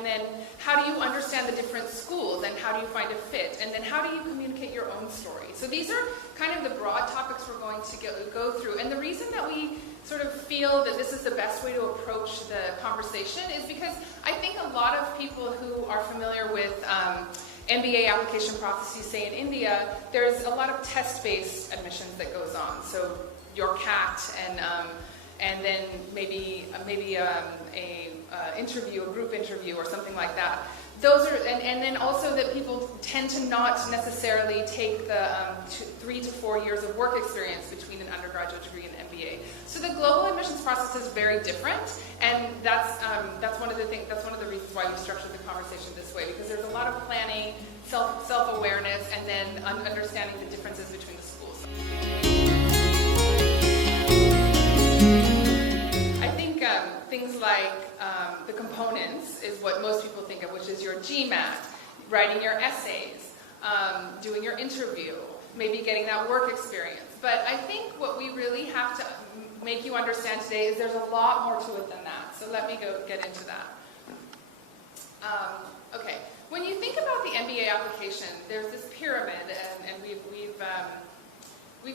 And then how do you understand the different schools, and how do you find a fit? And then how do you communicate your own story? So these are kind of the broad topics we're going to go through. And the reason that we sort of feel that this is the best way to approach the conversation is because I think a lot of people who are familiar with MBA application processes, say in India, there's a lot of test-based admissions that goes on. So your CAT and then maybe a interview, a group interview, or something like that. Those are, and then also that people tend to not necessarily take the 3 to 4 years of work experience between an undergraduate degree and MBA. So the global admissions process is very different, and that's one of the things. That's one of the reasons why we structured the conversation this way, because there's a lot of planning, self-awareness, and then understanding the differences between the schools. I think things like the components is what most people think of, which is your GMAT, writing your essays, doing your interview, maybe getting that work experience. But I think what we really have to make you understand today is there's a lot more to it than that. So let me go get into that. Okay, when you think about the MBA application, there's this pyramid, and we've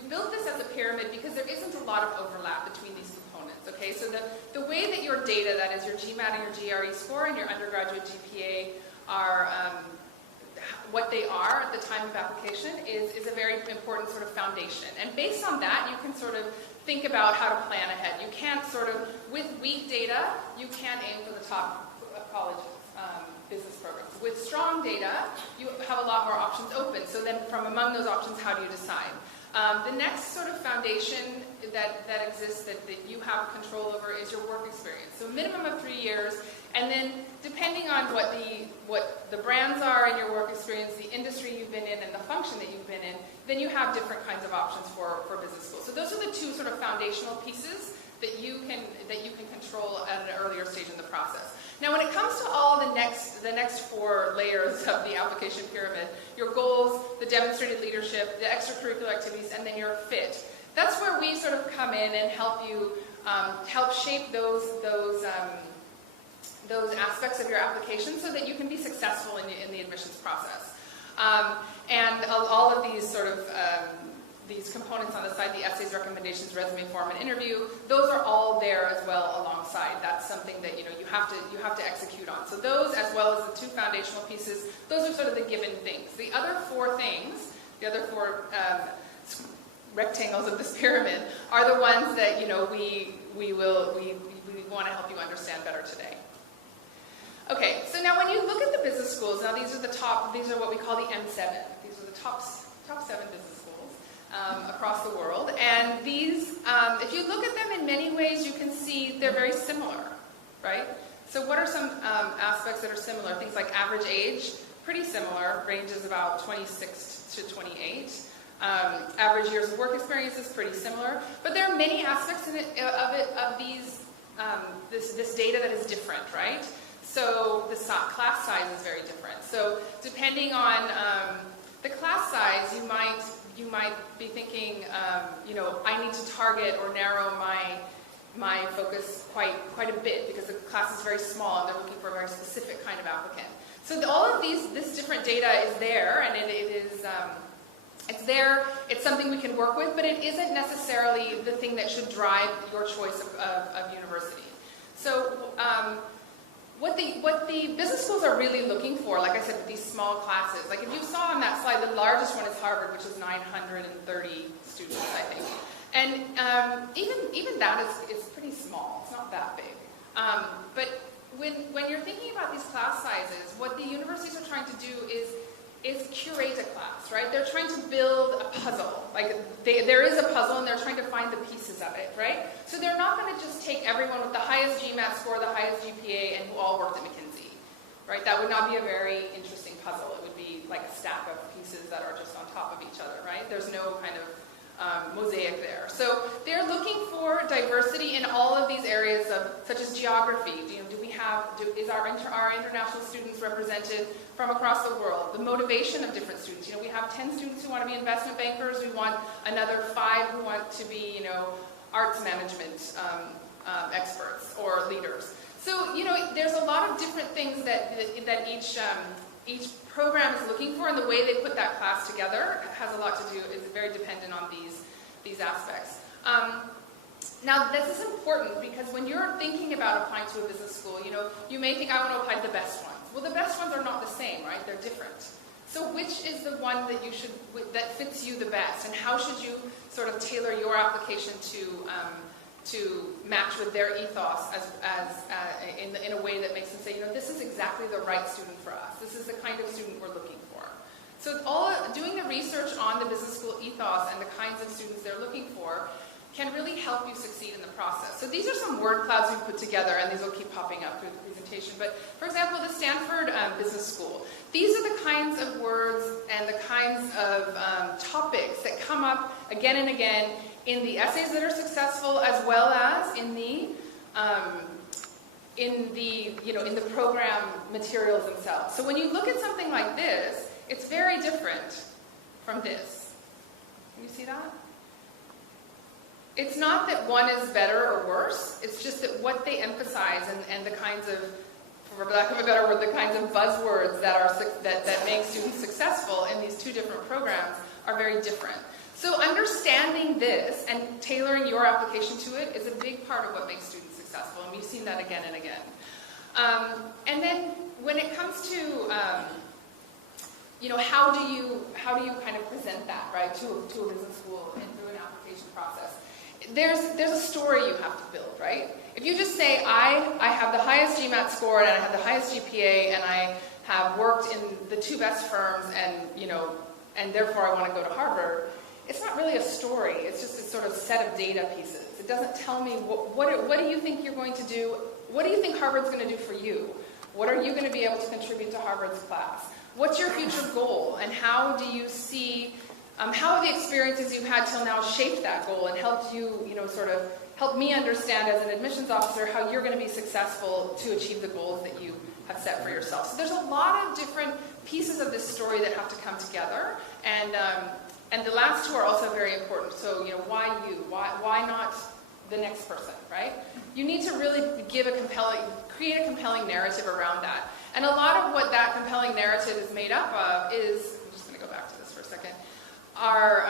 built this as a pyramid because there isn't a lot of overlap between these components. Okay, so the way that your data, that is your GMAT and your GRE score and your undergraduate GPA, are what they are at the time of application is a very important sort of foundation. And based on that, you can sort of think about how to plan ahead. You can't sort of, with weak data, you can't aim for the top colleges. Business programs. With strong data, you have a lot more options open. So then from among those options, how do you decide? The next sort of foundation that exists that you have control over is your work experience. So minimum of 3 years, and then depending on what the brands are in your work experience, the industry you've been in, and the function that you've been in, then you have different kinds of options for business school. So those are the two sort of foundational pieces that you can control at an earlier stage in the process. Now, when it comes to all the next 4 layers of the application pyramid, your goals, the demonstrated leadership, the extracurricular activities, and then your fit, that's where we sort of come in and help you help shape those aspects of your application so that you can be successful in the admissions process. And all of these sort of these components on the side, the essays, recommendations, resume form, and interview, those are all there as well alongside. That's something that you have to execute on. So those, as well as the 2 foundational pieces, those are sort of the given things. The other 4 things, the other 4 rectangles of this pyramid, are the ones that we want to help you understand better today. Okay, so now when you look at the business schools, now these are what we call the M7. These are the top 7 business schools across the world. And these, if you look at them in many ways, you can see they're very similar, right? So what are some aspects that are similar? Things like average age, pretty similar, ranges about 26 to 28. Average years of work experience is pretty similar. But there are many aspects of this data that is different, right? So the class size is very different. So depending on the class size, you might be thinking, I need to target or narrow my focus quite a bit because the class is very small and they're looking for a very specific kind of applicant. So all of this different data is there, and it's there. It's something we can work with, but it isn't necessarily the thing that should drive your choice of university. So what the business schools are really looking for, like I said, with these small classes, like if you saw on that slide, the largest one is Harvard, which is 930 students, I think. And even that is pretty small. It's not that big. But when you're thinking about these class sizes, what the universities are trying to do is curate a class, right? They're trying to build a puzzle. Like there is a puzzle and they're trying to find the pieces of it, right? So they're not going to just take everyone with the highest GMAT score, the highest GPA, and who all worked at McKinsey, right? That would not be a very interesting puzzle. It would be like a stack of pieces that are just on top of each other, right? There's no kind of mosaic there. So they're looking for diversity in all of these areas such as geography. Is our international students represented from across the world? The motivation of different students. We have 10 students who want to be investment bankers. We want another 5 who want to be, arts management experts or leaders. So, there's a lot of different things that each program is looking for, and the way they put that class together has a lot to do, is very dependent on these aspects. Now, this is important because when you're thinking about applying to a business school, you may think, I want to apply to the best ones. Well, the best ones are not the same, right? They're different. So which is the one that fits you the best, and how should you sort of tailor your application to match with their ethos in a way that makes them say, this is exactly the right student for us. This is the kind of student we're looking for. So doing the research on the business school ethos and the kinds of students they're looking for can really help you succeed in the process. So these are some word clouds we've put together, and these will keep popping up through the presentation. But for example, the Stanford Business School. These are the kinds of words and the kinds of topics that come up again and again in the essays that are successful, as well as in the program materials themselves. So when you look at something like this, it's very different from this. Can you see that? It's not that one is better or worse, it's just that what they emphasize and the kinds of, for lack of a better word, the kinds of buzzwords that make students successful in these two different programs are very different. So understanding this and tailoring your application to it is a big part of what makes students successful, and we've seen that again and again. And then when it comes to how do you kind of present that, right, to a business school and through an application process? There's a story you have to build, right? If you just say, I have the highest GMAT score and I have the highest GPA and I have worked in the two best firms and therefore I want to go to Harvard, it's not really a story. It's just a sort of set of data pieces. It doesn't tell me what do you think you're going to do? What do you think Harvard's going to do for you? What are you going to be able to contribute to Harvard's class? What's your future goal? And how do you see, how have the experiences you've had till now shaped that goal and helped you, sort of help me understand as an admissions officer how you're going to be successful to achieve the goals that you have set for yourself. So there's a lot of different pieces of this story that have to come together, and the last two are also very important. So, why you? Why not the next person, right? You need to really create a compelling narrative around that. And a lot of what that compelling narrative is made up of is, I'm just going to go back to this for a second, are,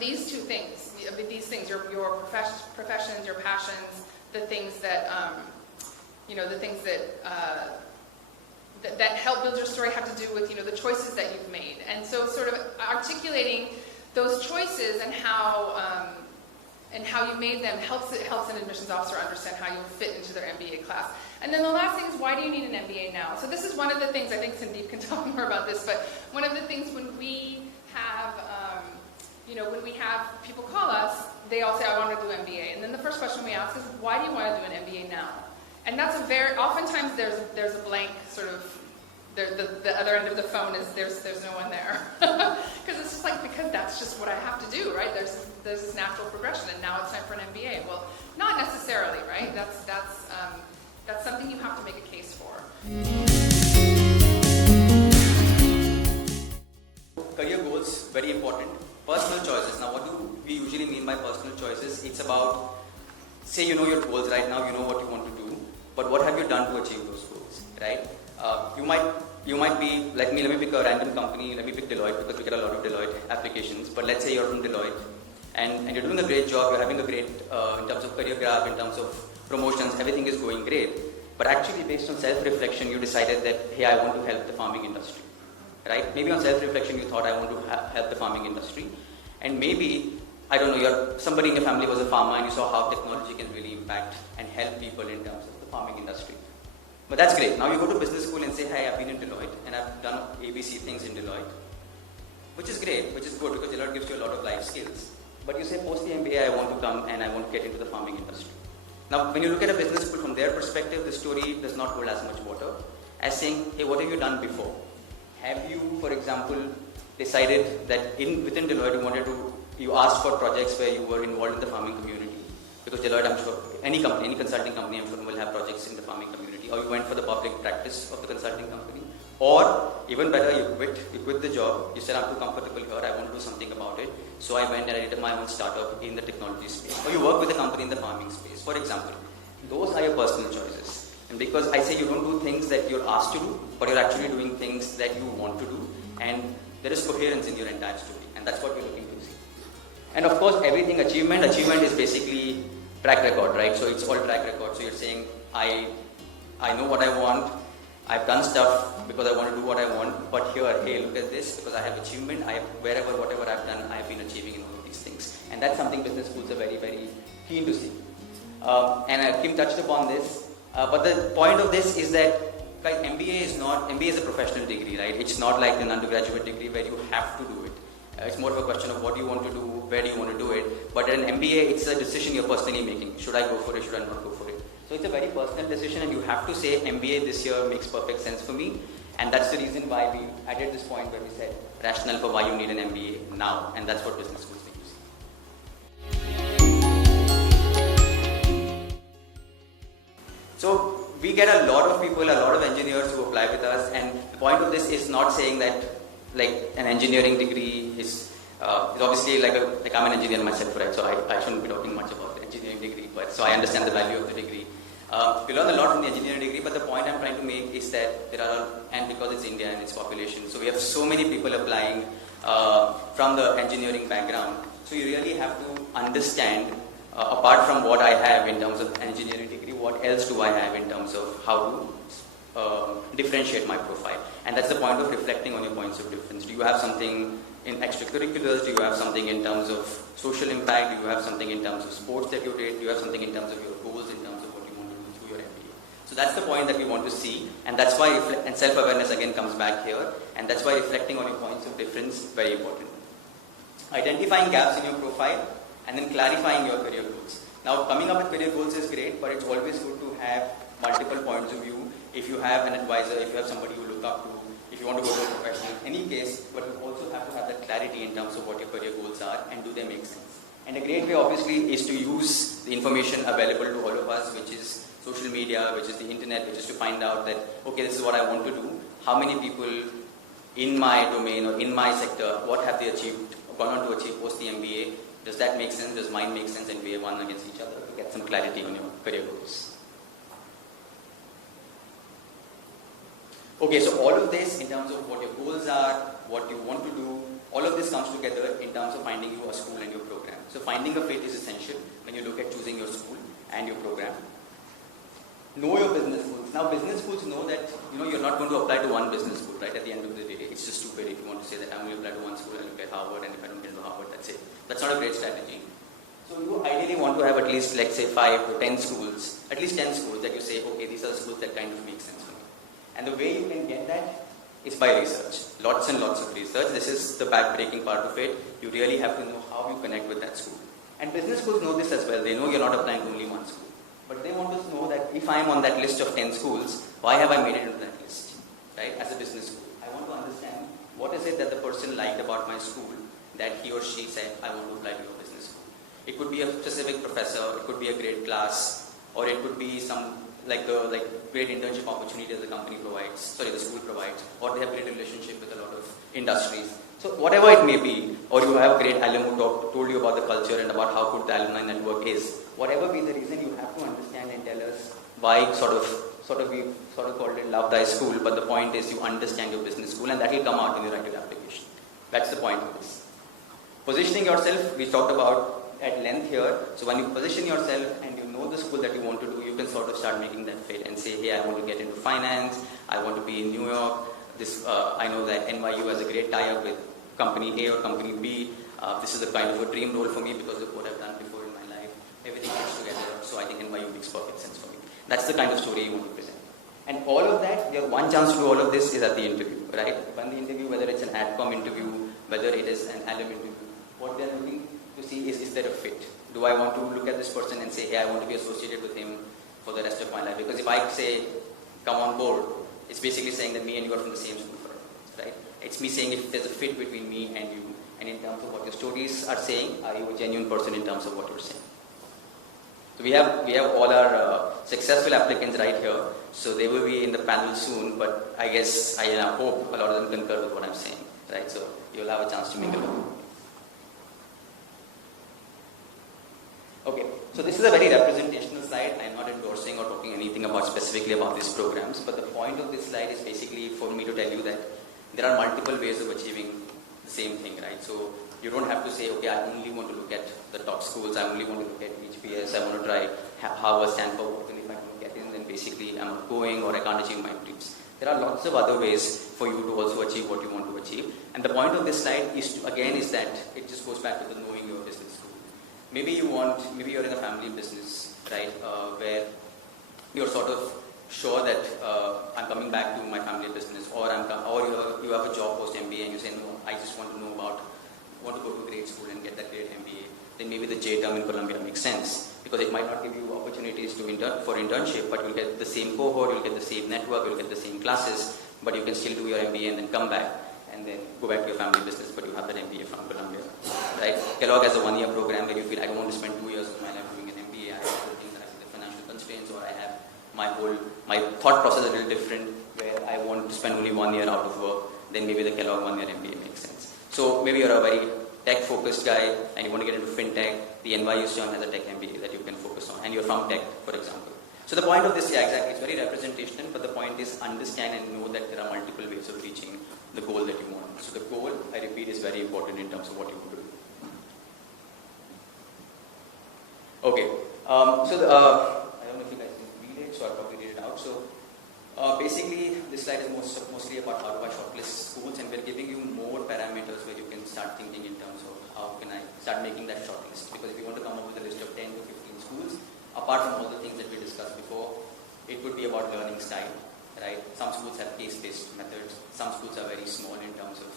these two things. These things, your professions, your passions, the things that, that help build your story have to do with, the choices that you've made. And so sort of articulating those choices and how you made them helps an admissions officer understand how you'll fit into their MBA class. And then the last thing is, why do you need an MBA now? So this is one of the things, I think Sandeep can talk more about this, but one of the things when we have, people call us, they all say, I want to do MBA. And then the first question we ask is, why do you want to do an MBA now? And that's oftentimes there's a blank sort of, the other end of the phone is there's no one there. Because it's just because that's just what I have to do, right? There's this natural progression, and now it's time for an MBA. Well, not necessarily, right? That's something you have to make a case for. Career goals, very important. Personal choices. Now, what do we usually mean by personal choices? It's about, say you know your goals right now, you know what you want to do, but what have you done to achieve those goals, right? You might be, like me, let me pick a random company, let me pick Deloitte, because we get a lot of Deloitte applications, but let's say you're from Deloitte, and you're doing a great job, you're having a great, in terms of career graph, in terms of promotions, everything is going great, but actually based on self-reflection, you decided that, hey, I want to help the farming industry, right? Maybe on self-reflection, you thought, I want to help the farming industry, and maybe, I don't know, somebody in your family was a farmer, and you saw how technology can really impact and help people in terms of the farming industry. But that's great. Now you go to business school and say, hey, I've been in Deloitte and I've done ABC things in Deloitte, which is great, which is good because Deloitte gives you a lot of life skills. But you say, post the MBA, I want to come and I want to get into the farming industry. Now, when you look at a business school from their perspective, the story does not hold as much water as saying, hey, what have you done before? Have you, for example, decided that within Deloitte you asked for projects where you were involved in the farming community? Because Deloitte, I'm sure, any company, any consulting company, I'm sure will have projects in the farming community. Or you went for the public practice of the consulting company. Or, even better, you quit the job. You said, I'm too comfortable here, I want to do something about it. So I went and I did my own startup in the technology space. Or you work with a company in the farming space. For example, Those are your personal choices. And because I say you don't do things that you're asked to do, but you're actually doing things that you want to do, and there is coherence in your entire story, and that's what we're looking to see. And of course, everything achievement is basically track record, right? So it's all track record. So you're saying, I know what I want, I've done stuff because I want to do what I want, but here, hey, look at this, because I have achievement, whatever I've done, I have been achieving in all of these things. And that's something business schools are very, very keen to see. And Kim touched upon this, but the point of this is that MBA is a professional degree, right? It's not like an undergraduate degree where you have to do it. It's more of a question of what do you want to do, where do you want to do it. But in MBA, it's a decision you're personally making. Should I go for it, should I not go for it? So it's a very personal decision, and you have to say MBA this year makes perfect sense for me. And that's the reason why we added this point where we said rationale for why you need an MBA now. And that's what business schools make you see. So we get a lot of people, a lot of engineers who apply with us, and the point of this is not saying that like an engineering degree is obviously like I'm an engineer myself, right? So I shouldn't be talking much about the engineering degree, but so I understand the value of the degree. We learn a lot from the engineering degree, but the point I'm trying to make is that and because it's India and its population, so we have so many people applying from the engineering background. So you really have to understand, apart from what I have in terms of engineering degree, what else do I have in terms of how to differentiate my profile. And that's the point of reflecting on your points of difference. Do you have something in extracurriculars? Do you have something in terms of social impact? Do you have something in terms of sports that you did? Do you have something in terms of your goals, in terms of what you want to do through your MBA? So that's the point that we want to see, and that's why and self-awareness again comes back here, and that's why reflecting on your points of difference is very important. Identifying gaps in your profile and then clarifying your career goals. Now, coming up with career goals is great, but it's always good to have multiple points of view. If you have an advisor, if you have somebody you look up to, if you want to go to a professional, in any case, but you also have to have that clarity in terms of what your career goals are and do they make sense. And a great way obviously is to use the information available to all of us, which is social media, which is the internet, which is to find out that, okay, this is what I want to do. How many people in my domain or in my sector, what have they achieved, gone on to achieve post the MBA? Does that make sense? Does mine make sense? And we are one against each other to get some clarity on your career goals. Okay, so all of this in terms of what your goals are, what you want to do, all of this comes together in terms of finding you a school and your program. So finding a fit is essential when you look at choosing your school and your program. Know your business schools. Now business schools know that you're not going to apply to one business school, right? At the end of the day, it's just stupid if you want to say that I'm going to apply to one school and look at Harvard, and if I don't get into Harvard, that's it. That's not a great strategy. So you ideally want to have at least, let's say, 5 to 10 schools, at least 10 schools that you say, okay, these are the schools that kind of make sense for me. And the way you can get that is by research. Lots and lots of research. This is the back-breaking part of it. You really have to know how you connect with that school. And business schools know this as well. They know you're not applying to only one school. But they want to know that if I'm on that list of 10 schools, why have I made it into that list, right, as a business school? I want to understand what is it that the person liked about my school that he or she said, I want to apply to your business school. It could be a specific professor, it could be a great class, or it could be some great internship opportunity that the school provides, or they have great relationship with a lot of industries. So whatever it may be, or you have great alumni who told you about the culture and about how good the alumni network is, whatever be the reason, you have to understand and tell us why we called it love thy school, but the point is you understand your business school, and that will come out in your writing application. That's the point of this. Positioning yourself, we talked about at length here. So when you position yourself and you know the school that you want to do, you can sort of start making that fit and say, hey, I want to get into finance, I want to be in New York, I know that NYU has a great tie-up with company A or company B, this is a kind of a dream role for me because of what I've done before in my life, everything comes together, so I think NYU makes perfect sense for me. That's the kind of story you want to present. And all of that, your one chance to do all of this is at the interview, right? When the interview, whether it's an AdCom interview, whether it is an alum interview, what they're looking to see is there a fit? Do I want to look at this person and say, hey, I want to be associated with him for the rest of my life? Because if I say, come on board, it's basically saying that me and you are from the same school forever, right? It's me saying if there's a fit between me and you, and in terms of what your stories are saying, are you a genuine person in terms of what you're saying? So we have all our successful applicants right here, so they will be in the panel soon, but I guess, I hope a lot of them concur with what I'm saying, right? So you'll have a chance to mingle. Okay, so this is a very representational slide. I'm not endorsing anything about specifically about these programs, but the point of this slide is basically for me to tell you that there are multiple ways of achieving the same thing, right? So you don't have to say, okay, I only want to look at the top schools, I only want to look at HBS, I want to try Harvard, Stanford, and if I don't get in, then basically I'm not going or I can't achieve my dreams. There are lots of other ways for you to also achieve what you want to achieve. And the point of this slide is that it just goes back to the knowing your business goal. Maybe you're in a family business, right, where you're sort of sure that I'm coming back to my family business, or you have a job post MBA and you say, no, I just want to go to grade school and get that great MBA. Then maybe the J term in Columbia makes sense, because it might not give you opportunities for internship, but you'll get the same cohort, you'll get the same network, you'll get the same classes, but you can still do your MBA and then come back and then go back to your family business, but you have that MBA from Columbia, right? Kellogg has a one-year program where you feel, I don't want to spend 2 years of my life doing an MBA, I have other things, I have the financial constraints, or I have my thought process a little different, where I want to spend only 1 year out of work, then maybe the Kellogg one-year MBA makes sense. So maybe you're a very tech-focused guy and you want to get into fintech, the NYU Stern has a tech MBA that you can focus on, and you're from tech, for example. So the point of this, exactly, it's very representational, but the point is understand and know that there are multiple ways of reaching the goal that you want. So the goal, I repeat, is very important in terms of what you want to do. Okay, I don't know if you guys can read it, so I'll probably read it out. So basically, this slide is mostly about how do I shortlist schools, and we're giving you more parameters where you can start thinking in terms of how can I start making that shortlist. Because if you want to come up with a list of 10 to 15 schools, apart from all the things that we discussed before, it could be about learning style, right? Some schools have case-based methods. Some schools are very small in terms of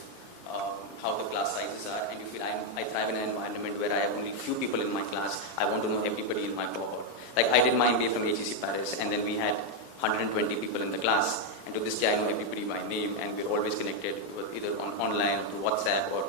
how the class sizes are, and you feel I thrive in an environment where I have only few people in my class. I want to know everybody in my cohort. Like I did my MBA from HEC Paris, and then we had 120 people in the class, and to this day I know everybody by name, and we're always connected either online or through WhatsApp or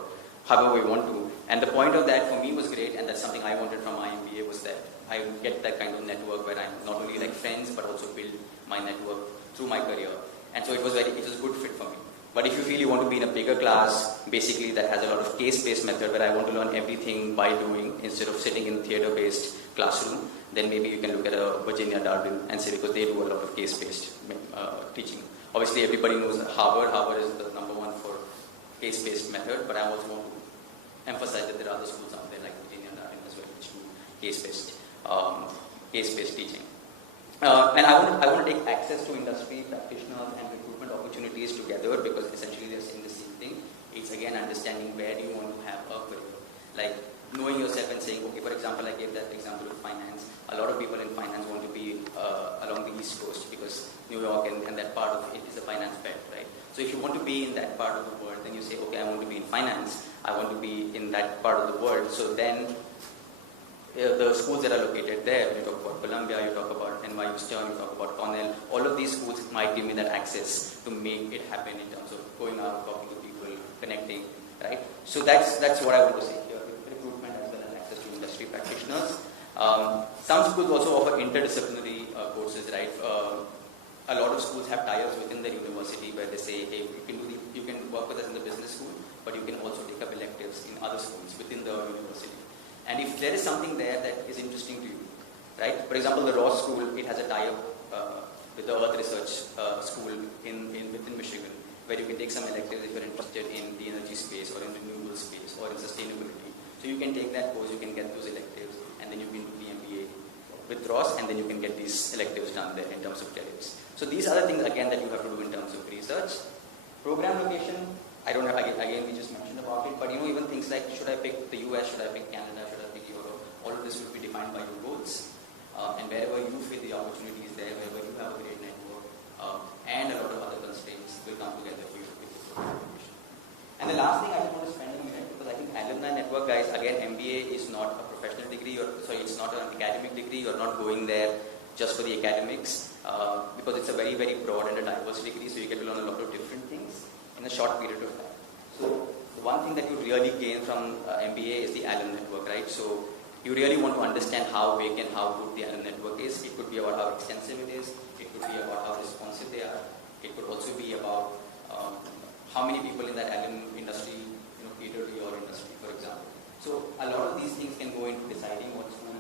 however we want to. And the point of that for me was great, and that's something I wanted from my MBA, was that I would get that kind of network where I'm not only like friends but also build my network through my career. And so it was a good fit for me. But if you feel you want to be in a bigger class, basically that has a lot of case-based method where I want to learn everything by doing instead of sitting in a theater-based classroom, then maybe you can look at a Virginia Darden and say, because they do a lot of case-based teaching. Obviously everybody knows that Harvard is the number one for case-based method, but I also want to emphasize that there are other schools out there like Virginia Darden as well, which do case-based teaching. And I want to take access to industry practitioners and recruitment opportunities together, because essentially they're saying the same thing. It's again understanding where do you want to have a career. Like knowing yourself and saying, okay, for example, I gave that example of finance. A lot of people in finance want to be along the East Coast, because New York and that part of it is a finance belt, right? So if you want to be in that part of the world, then you say, okay, I want to be in finance. I want to be in that part of the world. So then the schools that are located there, you talk about Columbia, you talk about NYU Stern, you talk about Cornell, all of these schools might give me that access to make it happen in terms of going out, talking to people, connecting, right? So that's what I want to say here, recruitment as well as access to industry practitioners. Some schools also offer interdisciplinary courses, right? A lot of schools have tie-ups within their university where they say, hey, you can work with us in the business school, but you can also take up electives in other schools within the university. And if there is something there that is interesting to you, right? For example, the Ross School, it has a tie-up with the Earth Research School within Michigan, where you can take some electives if you're interested in the energy space or in renewable space or in sustainability. So you can take that course, you can get those electives, and then you can do the MBA with Ross, and then you can get these electives done there in terms of credits. So these are the things, again, that you have to do in terms of research. Program location, I don't have, again, we just mentioned about it, but even things like, should I pick the US, should I pick Canada, should I pick Europe, all of this will be defined by your goals. And wherever you feel the opportunity is there, wherever you have a great network, and a lot of other constraints will come together for you to pick this program location. And the last thing I just want to spend a minute, because I think alumni network, guys, again, MBA is not a professional degree, it's not an academic degree. You're not going there just for the academics, because it's a very, very broad and a diverse degree, so you get to learn a lot of different things in a short period of time. So the one thing that you really gain from MBA is the alum network, right? So you really want to understand how big and how good the alum network is. It could be about how extensive it is. It could be about how responsive they are. It could also be about how many people in that alum industry cater to your industry, for example. So a lot of these things can go into deciding what school,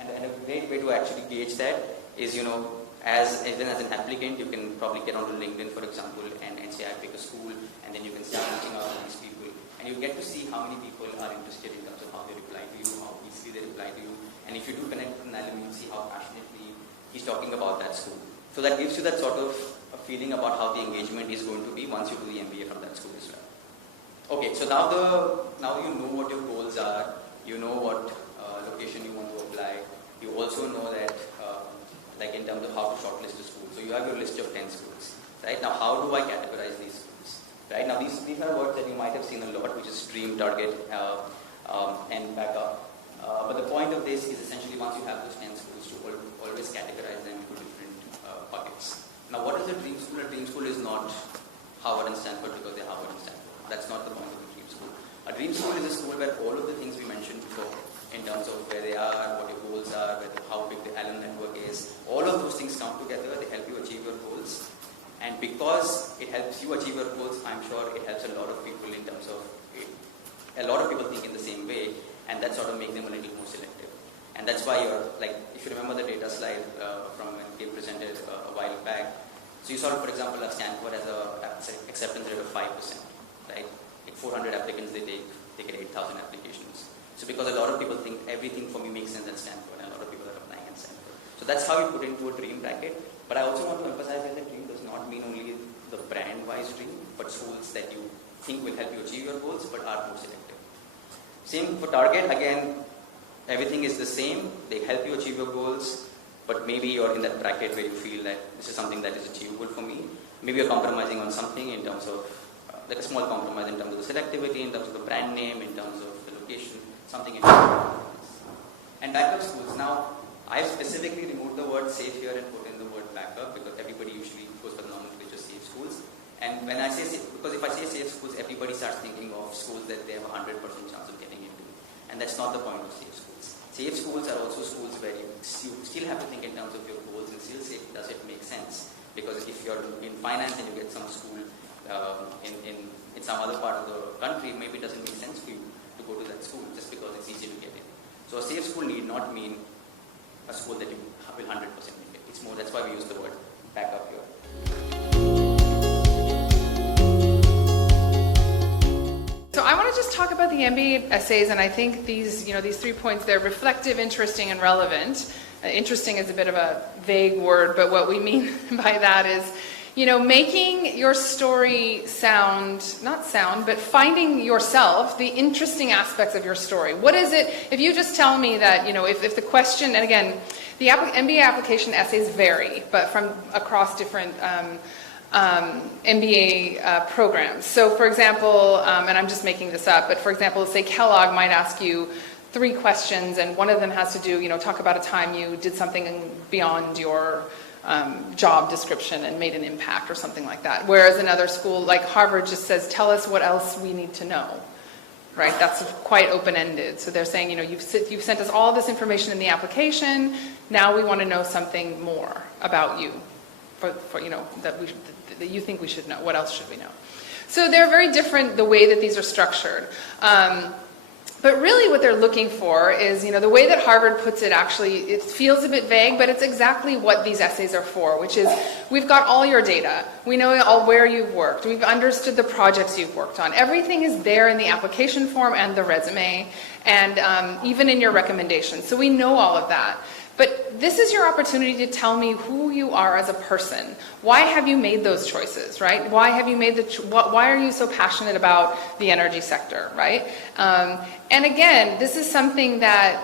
and a great way to actually gauge that is, even as an applicant, you can probably get onto LinkedIn, for example, and say, I pick a school, and then you can start reaching out to these people. And you get to see how many people are interested in terms of how they reply to you, how easily they reply to you. And if you do connect with an alumni, you see how passionately he's talking about that school. So that gives you that sort of a feeling about how the engagement is going to be once you do the MBA from that school as well. Okay, so now you know what your goals are, you know what location you want to apply, you also know that like in terms of how to shortlist a school. So you have your list of 10 schools, right? Now how do I categorize these schools? Right now these are words that you might have seen a lot, which is stream, target, and backup. But the point of this is essentially once you have those 10 schools to always categorize them into different buckets. Now what is a dream school? A dream school is not Harvard and Stanford because they're Harvard and Stanford. That's not the point of a dream school. A dream school is a school where all of the things we mentioned before, in terms of where they are, what your goals are, how big the alum network is, all of those things come together, they help you achieve your goals. And because it helps you achieve your goals, I'm sure it helps a lot of people in terms of, a lot of people think in the same way, and that sort of makes them a little more selective. And that's why you're, like, if you remember the data slide from when Kim presented a while back, so you saw, for example, Stanford has an acceptance rate of 5%, right? Like 400 applicants they get 8,000 applications. So because a lot of people think everything for me makes sense at Stanford, and a lot of people are applying at Stanford. So that's how you put into a dream bracket. But I also want to emphasize that the dream does not mean only the brand-wise dream, but schools that you think will help you achieve your goals, but are more selective. Same for target. Again, everything is the same. They help you achieve your goals, but maybe you're in that bracket where you feel that this is something that is achievable for me. Maybe you're compromising on something in terms of, like a small compromise in terms of the selectivity, in terms of the brand name, in terms of the location, something in and backup schools. Now, I've specifically removed the word safe here and put in the word backup because everybody usually goes for the nomenclature safe schools. And when I say safe, because if I say safe schools, everybody starts thinking of schools that they have a 100% chance of getting into. And that's not the point of safe schools. Safe schools are also schools where you still have to think in terms of your goals and still say, does it make sense? Because if you're in finance and you get some school in some other part of the country, maybe it doesn't make sense for you to go to that school just because it's easy to get in. So a safe school need not mean a school that you will 100% make it. It's more, that's why we use the word backup here. So I want to just talk about the MBA essays, and I think these 3 points, they're reflective, interesting, and relevant. Interesting is a bit of a vague word, but what we mean by that is, making your story but finding yourself, the interesting aspects of your story. What is it, if you just tell me that, if the question, and again, the MBA application essays vary, but from across different MBA programs. So for example, and I'm just making this up, but for example, say Kellogg might ask you 3 questions, and one of them has to do, talk about a time you did something beyond your job description and made an impact or something like that. Whereas another school like Harvard just says, tell us what else we need to know, right? That's quite open-ended. So they're saying, you've sent us all this information in the application, now we want to know something more about you, for that you think we should know. What else should we know? So they're very different the way that these are structured. But really what they're looking for is, the way that Harvard puts it, actually, it feels a bit vague, but it's exactly what these essays are for, which is, we've got all your data. We know all where you've worked. We've understood the projects you've worked on. Everything is there in the application form and the resume, and even in your recommendations. So we know all of that. But this is your opportunity to tell me who you are as a person. Why have you made those choices, right? Why have you made why are you so passionate about the energy sector, right? And again, this is something that,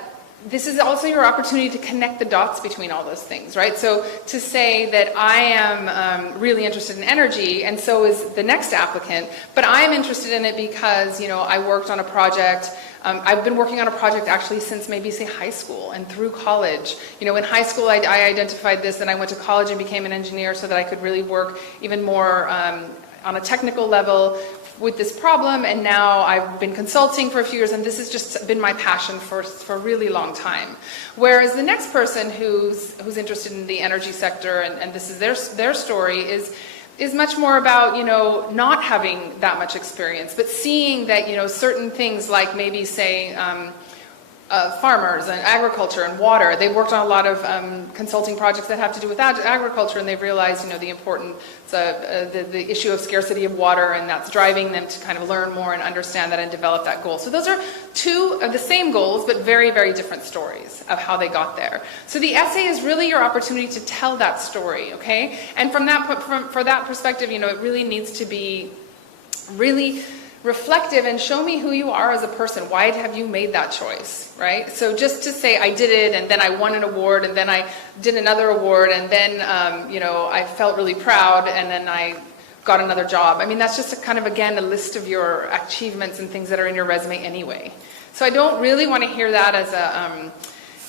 this is also your opportunity to connect the dots between all those things, right? So to say that I am really interested in energy, and so is the next applicant, but I'm interested in it because, I worked on a project. I've been working on a project actually since maybe, say, high school and through college. In high school, I identified this, and I went to college and became an engineer so that I could really work even more on a technical level with this problem, and now I've been consulting for a few years, and this has just been my passion for a really long time. Whereas the next person who's interested in the energy sector, and this is their story, is much more about, not having that much experience, but seeing that, certain things like maybe, say, farmers and agriculture and water. They've worked on a lot of consulting projects that have to do with agriculture, and they've realized, the importance of the issue of scarcity of water, and that's driving them to kind of learn more and understand that and develop that goal. So those are two of the same goals, but very, very different stories of how they got there. So the essay is really your opportunity to tell that story, okay? And for that perspective, it really needs to be really reflective and show me who you are as a person. Why have you made that choice, right? So just to say I did it, and then I won an award, and then I did another award, and then I felt really proud, and then I got another job. I mean, that's just again a list of your achievements and things that are in your resume anyway. So I don't really want to hear that as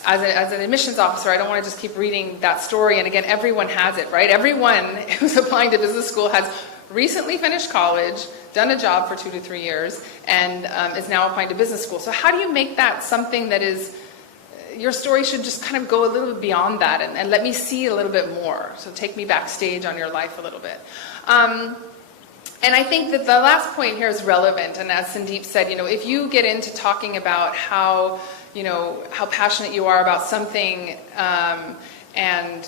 an admissions officer. I don't want to just keep reading that story. And again, everyone has it, right? Everyone who's applying to business school has recently finished college, done a job for 2 to 3 years, and is now applying to business school. So how do you make that something that is, your story should just kind of go a little bit beyond that and let me see a little bit more. So take me backstage on your life a little bit. And I think that the last point here is relevant. And as Sandeep said, if you get into talking about how passionate you are about something, and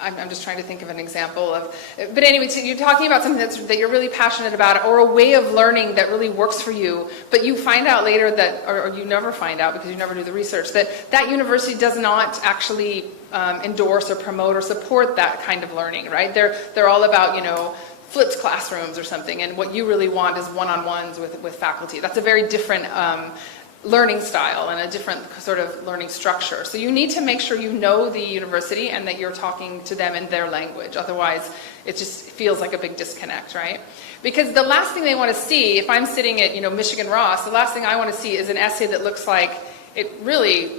I'm just trying to think of an example of, but anyway, you're talking about something that you're really passionate about, or a way of learning that really works for you, but you find out later that, or you never find out because you never do the research, that university does not actually endorse or promote or support that kind of learning, right? They're all about, flipped classrooms or something, and what you really want is one-on-ones with faculty. That's a very different learning style and a different sort of learning structure. So you need to make sure you know the university and that you're talking to them in their language. Otherwise, it just feels like a big disconnect, right? Because the last thing they want to see, if I'm sitting at, Michigan Ross, the last thing I want to see is an essay that looks like it really,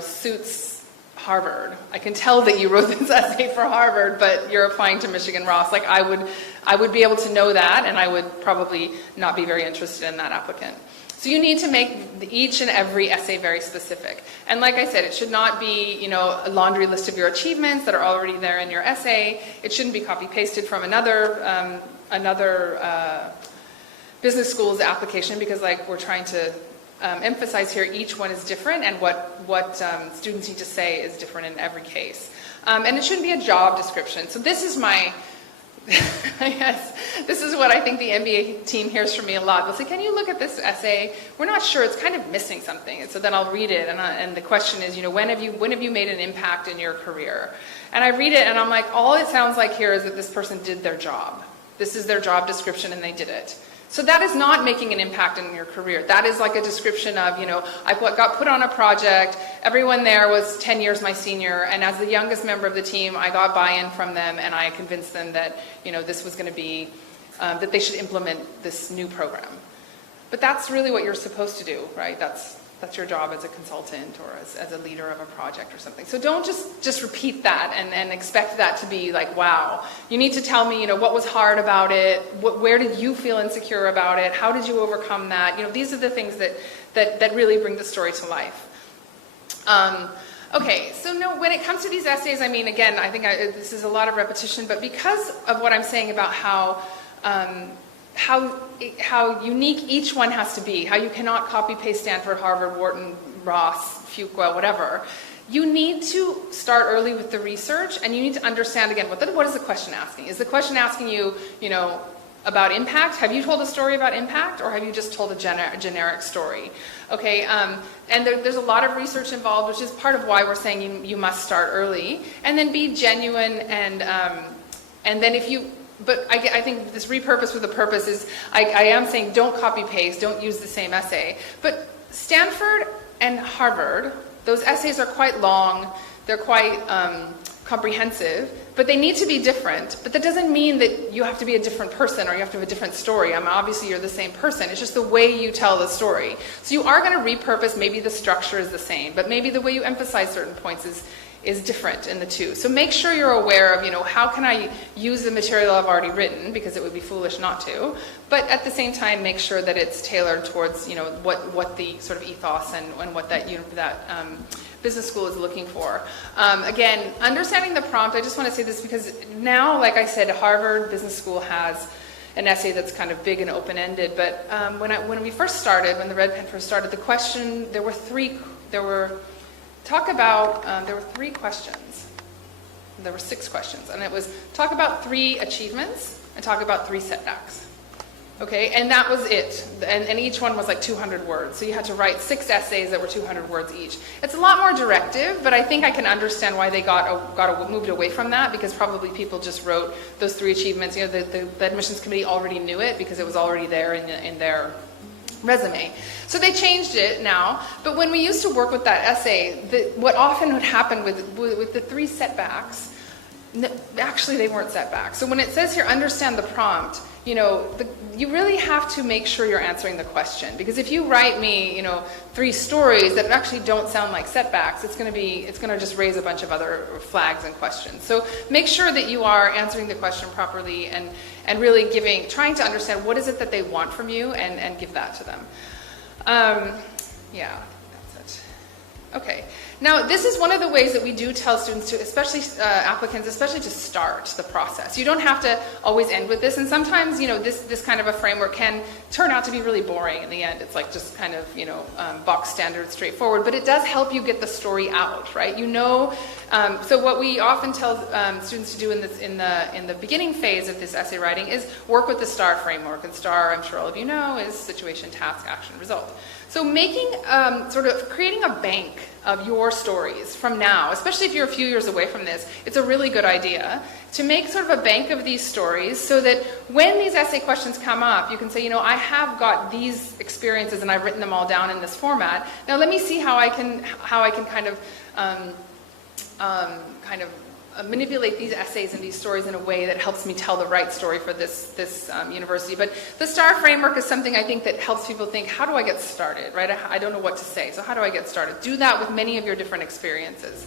suits Harvard. I can tell that you wrote this essay for Harvard, but you're applying to Michigan Ross. Like I would be able to know that, and I would probably not be very interested in that applicant. So you need to make each and every essay very specific. And like I said, it should not be, a laundry list of your achievements that are already there in your essay. It shouldn't be copy-pasted from another business school's application, because like we're trying to emphasize here, each one is different, and what students need to say is different in every case. And it shouldn't be a job description. So this is my... Yes, this is what I think the MBA team hears from me a lot. They'll say, can you look at this essay? We're not sure, it's kind of missing something. And so then I'll read it, and the question is, when have you made an impact in your career? And I read it, and I'm like, all it sounds like here is that this person did their job. This is their job description, and they did it. So that is not making an impact in your career. That is like a description of, I got put on a project, everyone there was 10 years my senior, and as the youngest member of the team, I got buy-in from them, and I convinced them that, this was going to be, that they should implement this new program. But that's really what you're supposed to do, right? That's your job as a consultant or as a leader of a project or something. So don't just repeat that and expect that to be like, wow. You need to tell me, what was hard about it? Where did you feel insecure about it? How did you overcome that? These are the things that really bring the story to life. Okay, so when it comes to these essays, I mean, again, I think this is a lot of repetition, but because of what I'm saying about how unique each one has to be, how you cannot copy-paste Stanford, Harvard, Wharton, Ross, Fuqua, whatever. You need to start early with the research, and you need to understand, again, what is the question asking? Is the question asking you, about impact? Have you told a story about impact, or have you just told a generic story? Okay, and there's a lot of research involved, which is part of why we're saying you must start early, and then be genuine, and then if you... But I think this repurpose with a purpose is, I am saying don't copy-paste, don't use the same essay. But Stanford and Harvard, those essays are quite long, they're quite comprehensive, but they need to be different. But that doesn't mean that you have to be a different person or you have to have a different story. Obviously you're the same person, it's just the way you tell the story. So you are going to repurpose, maybe the structure is the same, but maybe the way you emphasize certain points is different in the two. So make sure you're aware of, how can I use the material I've already written, because it would be foolish not to, but at the same time make sure that it's tailored towards, what the sort of ethos and what that business school is looking for. Again, understanding the prompt, I just want to say this because now, like I said, Harvard Business School has an essay that's kind of big and open-ended. But when we first started, when the Red Pen first started, the question, there were three questions. There were 6 questions, and it was talk about 3 achievements and talk about 3 setbacks. Okay, and that was it. And each one was like 200 words. So you had to write 6 essays that were 200 words each. It's a lot more directive, but I think I can understand why they got moved away from that, because probably people just wrote those 3 achievements. You know, the admissions committee already knew it because it was already there in their resume. So they changed it now. But when we used to work with that essay, what often would happen with the 3 setbacks, actually they weren't setbacks. So when it says here, understand the prompt, you know, you really have to make sure you're answering the question. Because if you write me, you know, 3 stories that actually don't sound like setbacks, it's going to just raise a bunch of other flags and questions. So make sure that you are answering the question properly and really trying to understand what is it that they want from you and give that to them. Yeah, that's it. Okay. Now, this is one of the ways that we do tell students to, especially applicants, especially to start the process. You don't have to always end with this, and sometimes, you know, this kind of a framework can turn out to be really boring in the end. It's like just kind of, you know, box standard, straightforward, but it does help you get the story out, right? You know, so what we often tell students to do in the beginning phase of this essay writing is work with the STAR framework, and STAR, I'm sure all of you know, is situation, task, action, result. So making, sort of creating a bank of your stories from now, especially if you're a few years away from this, it's a really good idea to make sort of a bank of these stories so that when these essay questions come up, you can say, you know, I have got these experiences and I've written them all down in this format. Now let me see how I can kind of manipulate these essays and these stories in a way that helps me tell the right story for this university. But the STAR framework is something I think that helps people think, how do I get started, right? I don't know what to say, so how do I get started? Do that with many of your different experiences.